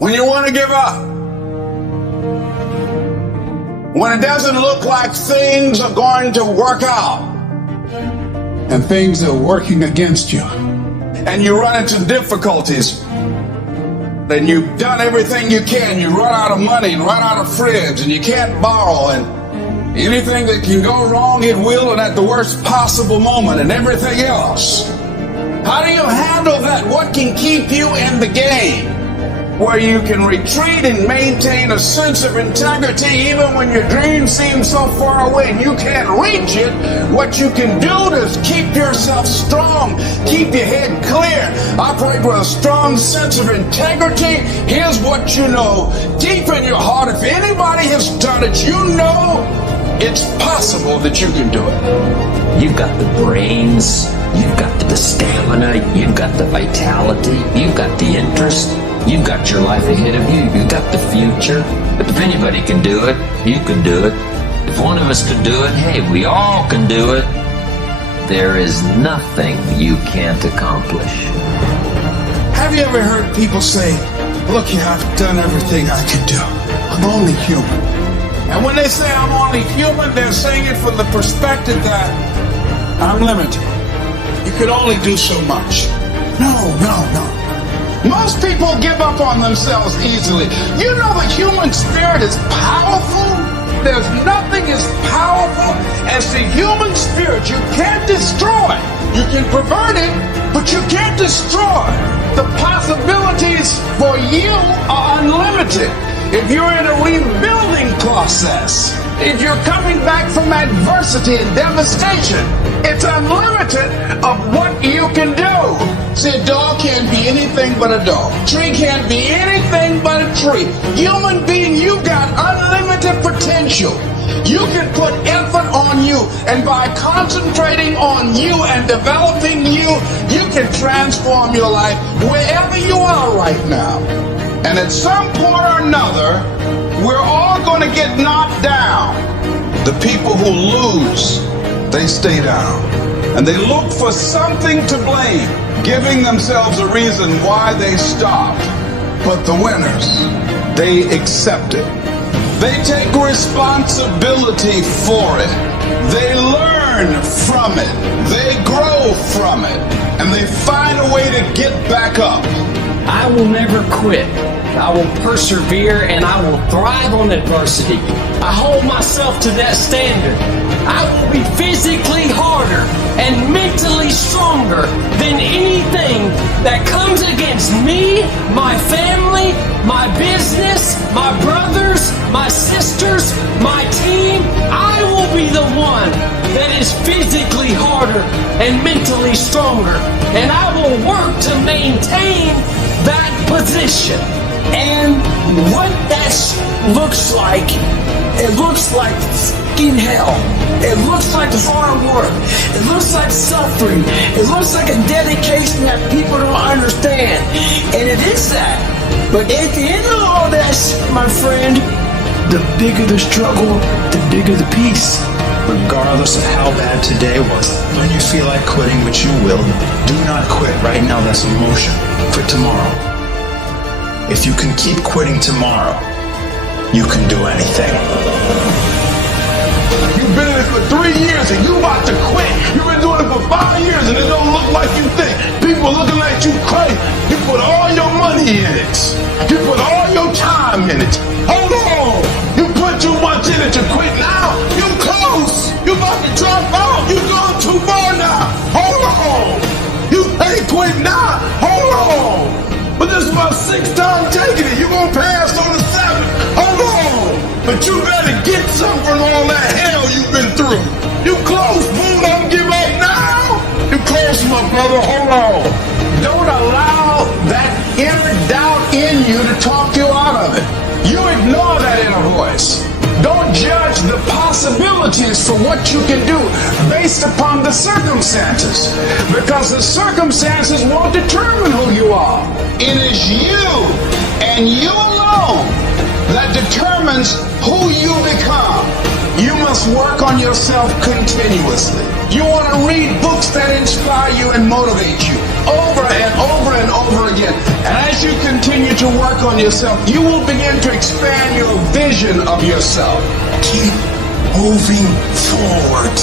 when you want to give up, when it doesn't look like things are going to work out, and things are working against you, and you run into difficulties, then you've done everything you can, you run out of money and run out of friends, and you can't borrow, and anything that can go wrong, it will, and at the worst possible moment, and everything else. How do you handle that? What can keep you in the game where you can retreat and maintain a sense of integrity even when your dream seems so far away and you can't reach it? What you can do is keep yourself strong, keep your head clear, operate with a strong sense of integrity. Here's what you know deep in your heart: if anybody has done it, you know it's possible that you can do it. You've got the brains, you've got the stamina, you've got the vitality, you've got the interest, you've got your life ahead of you, you've got the future. If anybody can do it, you can do it. If one of us can do it, hey, we all can do it. There is nothing you can't accomplish. Have you ever heard people say, look here, I've done everything I can do. I'm only human. And when they say I'm only human, they're saying it from the perspective that I'm limited. You can only do so much. No. Most people give up on themselves easily. You know the human spirit is powerful. There's nothing as powerful as the human spirit. You can't destroy. You can pervert it, but you can't destroy. The possibilities for you are unlimited. If you're in a rebuilding process, if you're coming back from adversity and devastation, it's unlimited of what you can do. See, a dog can't be anything but a dog. Tree can't be anything but a tree. Human being, you got unlimited potential. You can put effort on you, and by concentrating on you and developing you, you can transform your life wherever you are right now. And at some point or another, we're all going to get knocked down. The people who lose, they stay down. And they look for something to blame, giving themselves a reason why they stopped. But the winners, they accept it. They take responsibility for it. They learn from it. They grow from it. And they find a way to get back up. I will never quit. I will persevere and I will thrive on adversity. I hold myself to that standard. I will be physically harder and mentally stronger than anything that comes against me, my family, my business, my brothers, my sisters, my team. I will be the one that is physically harder and mentally stronger. And I will work to maintain that position. And what that looks like, it looks like fucking hell. It looks like hard work. It looks like suffering. It looks like a dedication that people don't understand. And it is that. But at the end of all that, my friend, the bigger the struggle, the bigger the peace. Regardless of how bad today was, when you feel like quitting, which you will, do not quit right now. That's emotion. Quit tomorrow. If you can keep quitting tomorrow, you can do anything. You've been in it for 3 years and you about to quit. You've been doing it for 5 years and it don't look like you think. People looking at you crazy. You put all your money in it. You put all your time in it. Hold on. You put too much in it to quit now. You close. You about to drop out. You going too far now. Hold on. You ain't quit now. Hold on. But this is my 6th time taking it. You're going to pass on the 7th. Hold on. But you better get something from all that hell you've been through. You close. Boom, don't give up now. You close, my brother. Hold on. Don't allow that inner doubt in you to talk you out of it. You ignore that inner voice. Don't judge the possibilities for what you can do based upon the circumstances, because the circumstances won't determine who you are. It is you and you alone that determines who you become. You must work on yourself continuously. You want to read books that inspire you and motivate you. over and over and over again. And as you continue to work on yourself, you will begin to expand your vision of yourself. Keep moving forward.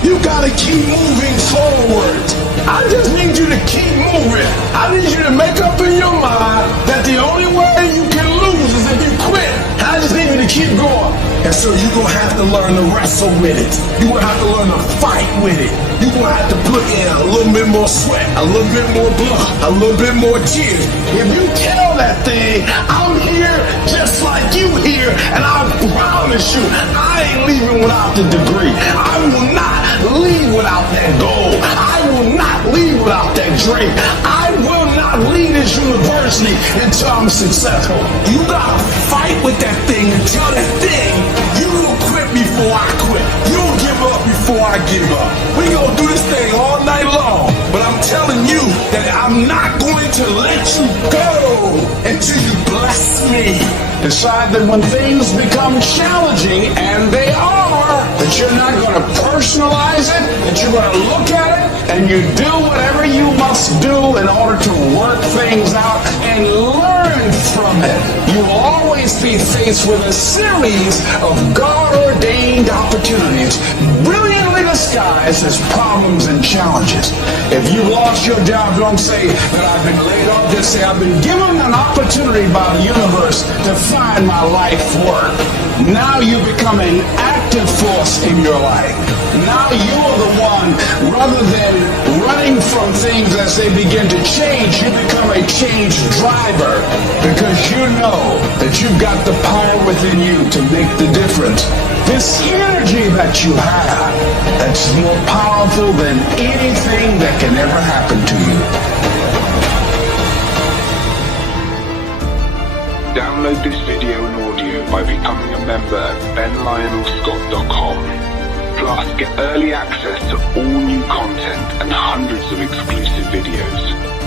You gotta keep moving forward. I just need you to keep moving. I need you to make up in your mind that the only way you can lose is if you quit. I just need you to keep going. And so you're gonna have to learn to wrestle with it. You're gonna have to learn to fight with it. You're gonna have to put in a little bit more sweat, a little bit more blood, a little bit more tears. If you tell that thing, I'm here just like you here, and I promise you, I ain't leaving without the degree. I will not leave without that goal. I will not leave without that dream. I will not leave this university until I'm successful. You gotta fight with that thing until that thing, you will quit before I quit. You'll give up before I give up. We gonna do this thing all night long, but I'm telling you that I'm not going to let you go until you bless me. Decide that when things become challenging, and they are, that you're not going to personalize it, that you're going to look at it, and you do whatever you must do in order to work things out and learn from it. You will always be faced with a series of God-ordained opportunities, brilliantly disguised as problems and challenges. If you lost your job, don't say that I've been laid off. Just say I've been given an opportunity by the universe to find my life work. Now you become an active force in your life. Now you are the one, rather than running from things as they begin to change, you become a change driver, because you know that you've got the power within you to make the difference. This energy that you have, that's more powerful than anything that can ever happen to you. Download this video and audio by becoming a member at benlionelscott.com. Plus, get early access to all new content and hundreds of exclusive videos.